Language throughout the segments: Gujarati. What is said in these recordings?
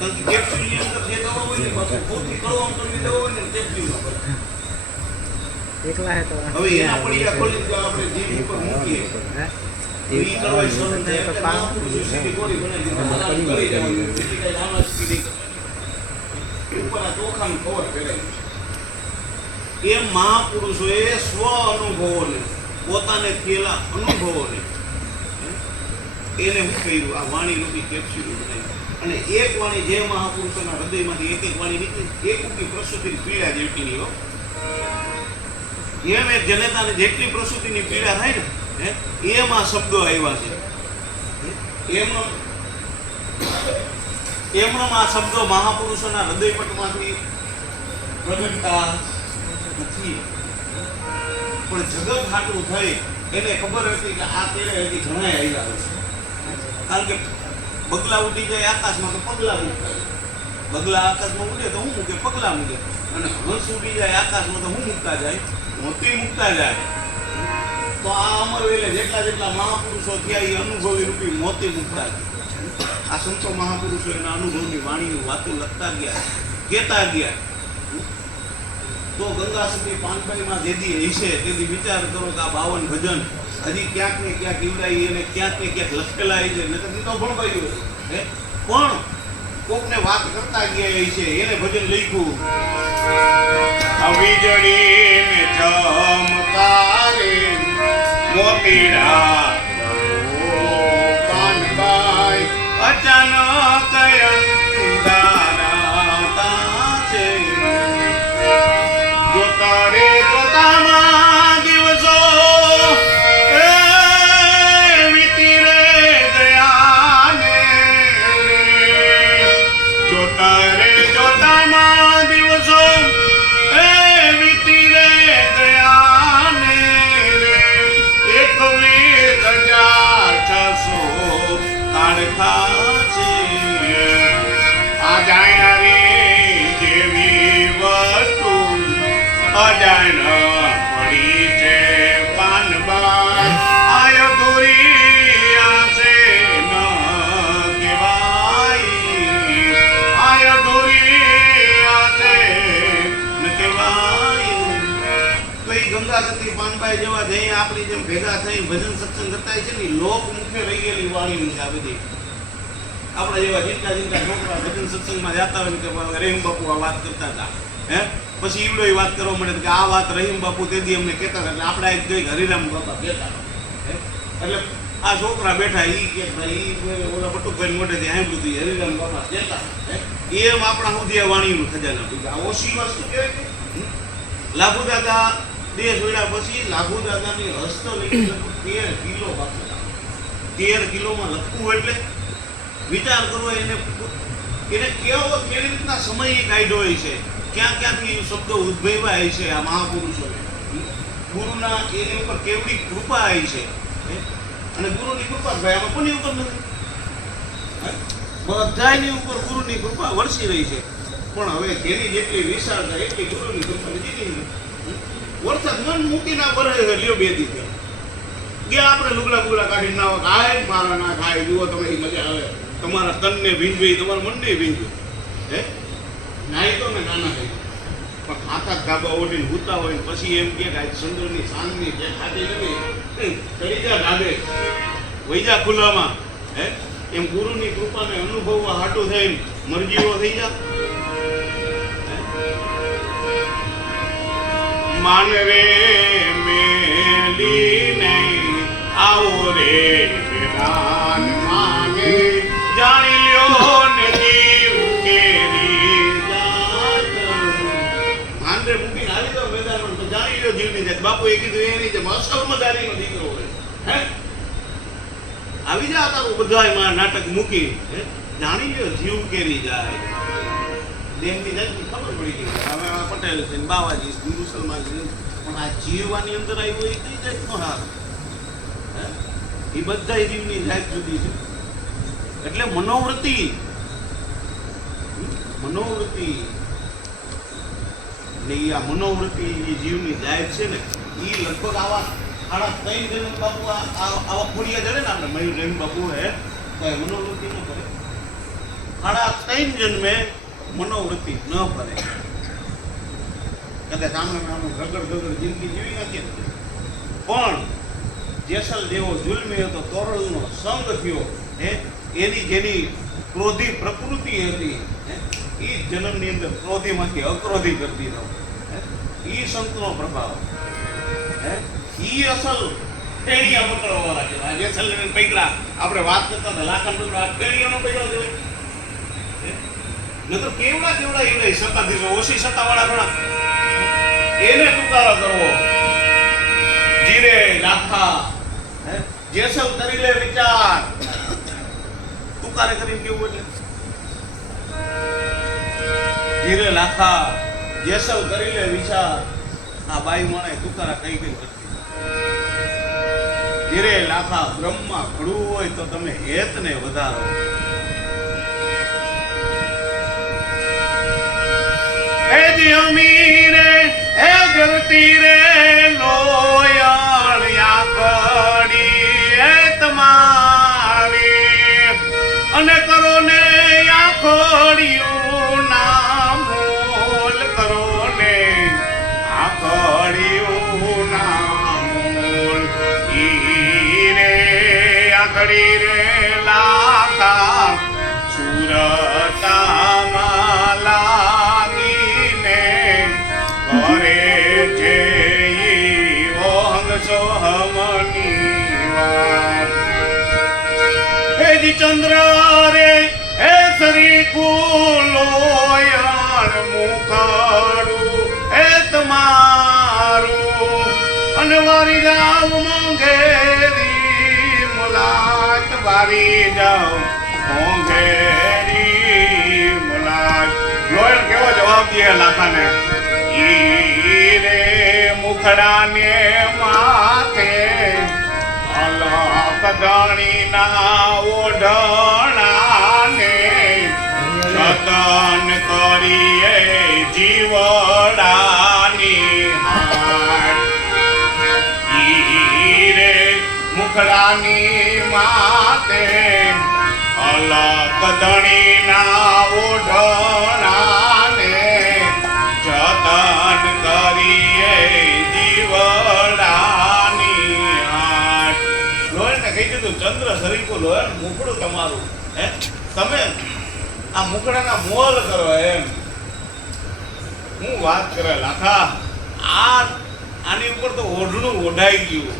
કારણ કે કેપ્સ્યુલની અંદર જે દવા હોય ને પાછું સૌથી કડવા અંતરની દવા હોય ને કેપ્સ્યુલમાં એકલા હે તો. હવે એના પડિયા ખોલીને જો આપણે જીભ ઉપર મૂકીએ. હે? કરવાય શરૂ થાય. એટલે મહાપુરુષે સીધી ગોળી બનાવી દીધી. કરી દેવાની. બીજી આમાં સીધી ઉપર આ ચોખાનું cover પહેરાયું એ મહાપુરુષોએ સ્વ અનુભવોને પોતાને થયેલા અનુભવોને એને હું કર્યું? આ વાણી રૂપી કેપ્સ્યુલ બનાવી અને એક વાણી જે મહાપુરુષોના હૃદયમાંથી એક એક વાણી નીકળી, એક ઉકી પ્રસૂતિની પીડા જેટલી હો. એમ એક જનતાને જેટલી પ્રસૂતિની પીડા થાય ને એમાં શબ્દો આવ્યા છે. એમનો એમનો આ શબ્દો મહાપુરુષોના હૃદયપટમાંથી પ્રગટતા નથી. પણ જગત હાટું થઈ, એને ખબર હતી કે આ તેરે હજી ઘણા આવ્યા હશે કારણ કે બગલા ઉડી જાય આકાશમાં તો પગલા મૂકે બગલા આકાશમાં ઉડે તો હું મૂકે? પગલા મૂકે. અને હંસ ઉડી જાય આકાશમાં તો હું મૂકતા જાય? મોતી મૂકતા જાય. તો આ અમર એટલે જેટલા જેટલા મહાપુરુષો થયા એ અનુભવી રૂપી મોતી મૂકતા આ સંતો મહાપુરુષો એના અનુભવની વાણીની વાતો લખતા ગયા, કહેતા ગયા. તો ગંગા સુધી પાનપાઈમાં જેદી હશે તેથી વિચાર કરો કે આ બાવન ભજન હજી ક્યાંક ને ક્યાંક ઈવડાઈ અને ક્યાંક ને ક્યાંક લટકેલા છે. ને તો ભણવાયું હે? પણ કોકને વાત કરતા ગયા છે, એને ભજન લખ્યું. અવિજળીને ચમકારે મોતીરા જોતા રે જોતામાં દિવસો એ વીતી રે ગયાને એક વીસ હજાર છસો કાળખા સતી જેવા જઈ આપણી જેમ ભેગા થઈ ભજન સત્સંગ કરતા છે ને, ઈ લોક મુખે રહી ગયેલી વાણી છે આ બધી. આપણા જેવા જીતતા જીતતા છોકરા ભજન સત્સંગમાં જતા હોય કે રહીમ બાપુ આ વાત કરતા હતા, હે? પછી ઈવડો વાત કરવા મળે કે આ વાત રહીમ બાપુ તેથી અમને કહેતા હતા, એટલે આપણા એક જોઈ હરિરામ બાપા કહેતા એટલે આ છોકરા બેઠા ઈ કે ભાઈ ઓલા બટુકભાઈ મોઢેથી સાંભળ્યું હતું હરિરામ બાપા કહેતા એમ આપણા સુધી વાણીનું ખજાના આ ઓછી વસ્તુ કહેવાય? લાભુ દાદા દેહ જોયા પછી લાભુ દાદાની લગભગ તેર કિલો તેર કિલોમાં લખવું એટલે વિચાર કરવો એને એને કેવો, કેવી રીતના સમય કાઢ્યો હોય છે? ક્યાં ક્યાંથી શબ્દો ઉદ્ભવ્યા હોય છે આ મહાપુરુષોને ગુરુના એની ઉપર કેવડી કૃપા આવી છે? અને ગુરુની કૃપા ભાઈ, આમાં કોની ઉપર નથી? બધાની ઉપર ગુરુની કૃપા વરસી રહી છે. પણ હવે જેની જેટલી વિશાળતા, એટલી ગુરુની કૃપા દીધી ને વરસાદ મન મૂકી ના વરસે લ્યો બે દી. ગયા આપણે લુગડા બુગડા કાઢીને ના ખાય મારા ના ખાય, જુઓ તમે મજા આવે. તમારા તનને ભીંજવી તમારા મનને ભીંજવી હે? નાઈ તો ને નાના થઈ પણ ખાતા ધાબા ઓઢીને ભૂતા હોય પછી એમ કે આ ચંદ્રની સાંજની જે ખાતી નથી. ચડી જા ધાબે વૈજા ખુલ્લામાં. હે? એમ ગુરુની કૃપાને અનુભવવા હાટું થઈને મરજીઓ થઈ જા. માનવે મેલી નહીં આવો રે વેદાન માને જાણી લ્યો ને જીવ કેરી માંડે મૂકીને આવી જાઓ મેદાનમાં તો જાણી લ્યો જીવની જાત. બાપુએ કીધું, એ જેમ અસલ મજારીનો દીકરો હે? આવી જા તારું બધાયમાં નાટક મૂકી જાણી લ્યો જીવ કેરી જાય. એટલે મનોવૃત્તિ. મનોવૃત્તિ. ને એ આ મનોવૃત્તિ એ જીવની જાત છે ને એ લગભગ આવા સાડા ત્રણ જણ બાપુ આવા ખોડિયા જડે ને આપણે મયુર રહીમ બાપુ હે, તો એ મનોવૃત્તિ ન કરે સાડા ત્રણ જન્મે મનોવૃત્તિ ન ભરે. કદાચ આમને આમ રગડ ગગડ જિંદગી જીવી નથી પણ જેસલ જેવો જુલમી હતો તોરલનો સંગ થયો, હે, એની જેની ક્રોધી પ્રકૃતિ હતી એ જન્મની અંદર ક્રોધીમાંથી અક્રોધી કરતી રહો એ સંતનો પ્રભાવ. હે, ઈ અસલ ટેણીયા પકડવાવાળા છે જેસલ પૈકડા. આપણે વાત કરતા હતા, લાખન પકડા આ ટેણીયાનો પૈકડો કહેવાય. હે? નકર કેવડા કેવડા એવડા સત્તાધીશો ઓછી સત્તાવાળા ઘણા એને તુકારો કરવો. જીરે લાખા. જે કરી લે વિચાર. તુકારે કરીને કેવું એટલે? જીરે લાખા. જેસલ કરી લે વિચાર. આ બાઈ મણે તુકારા કઈ કઈ કરતી ધીરે, લાખા, બ્રહ્મા ઘડવું હોય તો તમે હેતને વધારો. એ જી અમીરે એ ગરતી રે લોયાળિયા સરી કુલોયાળ મુખાડું હે તમારું. અને વારી જાવ મોંઘેરી, મુલાત વારી જાવ મોંઘેરી, મુલાત. લોયણ જવાબ દે લાખાને? ઈ રે મુખડાને માથે અલક ધણીના ઓઢણાને જતન કરીએ જીવડાની રે મુખડાની માતે અલક ધણીના ઓઢણાને જતન કરીએ જીવડાની હાટ લોહીને કહી દીધું, ચંદ્ર સરીકું લોહી મુખડું તમારું. હે? તમે આ મુકડાના મોલ કરો એમ. હું વાત કરે, લાખા, આ આની ઉપર તો ઓઢણું ઓઢાઈ ગયું.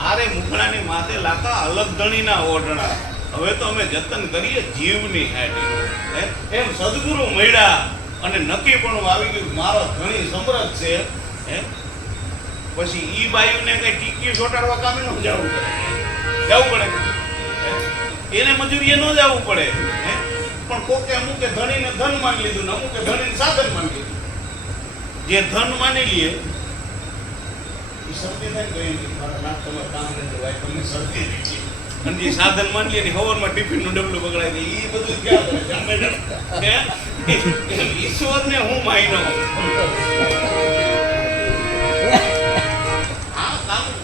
આરે મુકડાની માથે લાખા અલગ ધણીના ઓઢણા. હવે તો અમે જતન કરીએ જીવની હેડી એમ સદગુરુ મળ્યા અને નક્કી પણ આવી ગયું મારો ધણી સમરથ છે. હે? પછી ઈ બાયુને કઈ ટીકી ચોટાડવા કામે ન જવું પડે. જવું પડે? એને મજૂરીએ ન જવું પડે. હે? પણ કોકે અમુકે ધણીને ધન માની લીધું ને અમુકે ધણીને સાધન માની લીધું. જે ધન માની લઈએ એ શરતી થાય તો મારા નાક તમારે કામ નથી ભાઈ તમને ગઈ અને જે સાધન માની લઈએ હવરમાં ટિફિનનું ડબલું બગડાઈ દે ઈ બધું ક્યાં કરે. ઈશ્વરને હું માયનો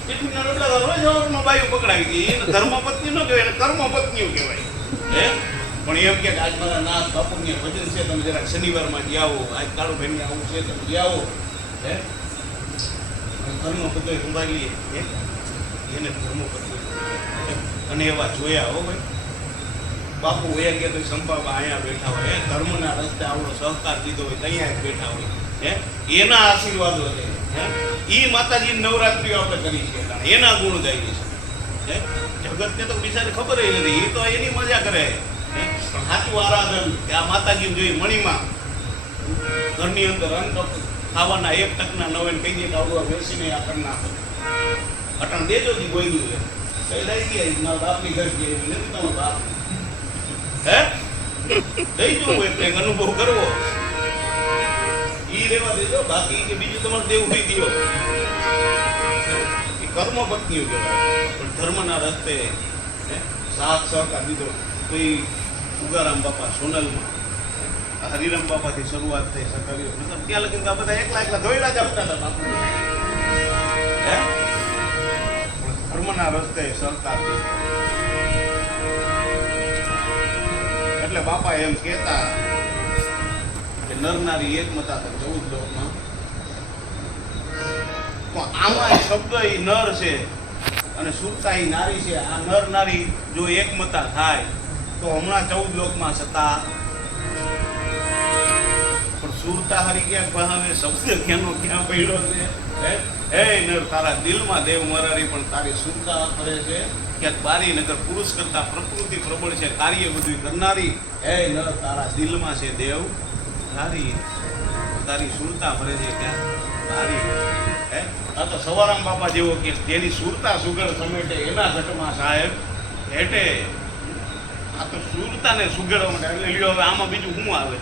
ટિફિનના બાયું પકડાવી દે, એને ધર્મપત્ની નો કહેવાય, એને કર્મપત્નીઓ કહેવાય. હે? પણ એમ કે આજ મારા નાથ બાપુને ભજન છે, તમે જરા શનિવારમાં જ આજ કાળુભાઈને આવું છે તમે જ હે? ધર્મ બધો સંભાળી લઈએ હે? એને ધર્મ અને એવા જોયા હો ભાઈ. બાપુ હોય કે તો સંપાબા અહીંયા બેઠા હોય? ધર્મના રસ્તે આવડો સહકાર દીધો હોય અહીંયા બેઠા હોય. હે? એના આશીર્વાદો છે. હે? એ માતાજીની નવરાત્રીઓ આપણે કરી છે. એના ગુણ ગાઈએ છે. હે? જગતને તો બિચારી ખબર નથી. એ તો એની મજા કરે. સાચું આરાધન કે આ માતાજી જોઈ મણીમાં. ઘરની અંદર અન્ન ખાવાના એક ટકના નવે કહી દે કે આવડું બેસીને આ કરી અટણ દેજો જી ગોઈ છે. કઈ લઈ ગયા મારા બાપની ઘર એવું નથી તમારો બાપ. હે? દઈ દઉં એટલે અનુભવ કરવો. ઈ રેવા દેજો, બાકી કે બીજું તમારે દેવું હોય દો એ કર્મ પત્નીઓ કહેવાય. પણ ધર્મના રસ્તે સાથ સહકાર દીધો. તો એ ઉગારામ બાપા સોનલમાં હરિરામ બાપાથી શરૂઆત થઈ સકાવી મતલબ ત્યાં લગીને આ બધા એકલા એકલા ધોઈલા જ આપતા હતા બાપુ. ધર્મના રસ્તે સરતા એટલે બાપા એમ કહેતા કે નરનારી એક મતા તો જ લોકમાં. તો આમાં શબ્દ એ નર છે અને સુરતા એ નારી છે. આ નર નારી જો એક મતા થાય તો હમણાં ચૌદ લોકમાં સત્તા પણ સુરતા હરી ક્યાંક બહાને શબ્દ ક્યાંનો ક્યાં પડ્યો છે? હે? નર, તારા દિલમાં દેવ મરારી, પણ તારી સુરતા કરે છે. ક્યાંક બારી નગર પુરુષ કરતા પ્રકૃતિ પ્રબળ છે, કાર્ય બધું કરનારી. હે, નર, તારા દિલમાં છે દેવ તારી તારી સુરતા ભરે છે ક્યાંક તારી. હે? આ તો સવારામ બાપા જેવો કે જેની સુરતા સુગર સમેટે એના ઘટમાં સાહેબ. હેઠે આ તો સુરતાને સુગડવા માટે એટલે લ્યો, હવે આમાં બીજું શું આવે?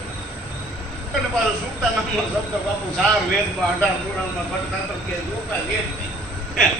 અને પાછો સુરતા નામનો શબ્દ બાપુ સાર વેદમાં અઢાર પુરાણમાં તો કે જોતા વેદ નહીં.